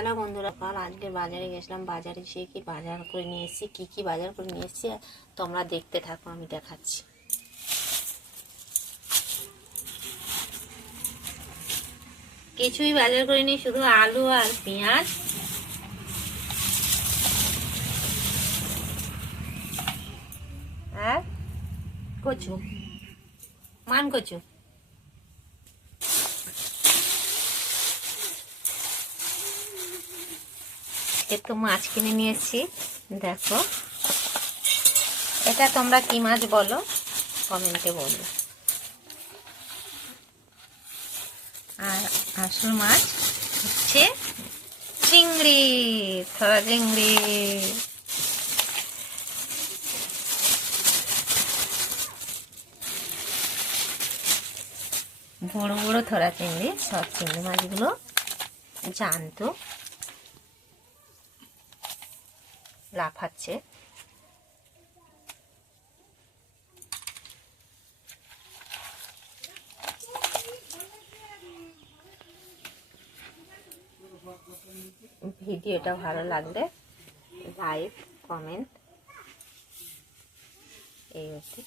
Hello বন্ধুরা, আজকে বাজারে গেছিলাম। বাজারে গিয়ে কি বাজার করে নিয়ে এসেছি, কী বাজার করে নিয়ে এসেছি তোমরা দেখতে থাকো, আমি দেখাচ্ছি। কিছুই বাজার করে নিই, শুধু আলু আর পেঁয়াজ, আর কচু, মান কচু। একটু মাছ কিনে নিয়ে এসেছি, দেখো। এটা তোমরা কি মাছ বলো কমেন্টে বলো। আর আসল মাছ হচ্ছে চিংড়ি, থরা চিংড়ি। বড় বড় থরা চিংড়ি, সব চিংড়ি মাছগুলো জ্যান্ত, লাফাচ্ছে। ভিডিওটা ভালো লাগলে লাইক, কমেন্ট, এই হচ্ছে।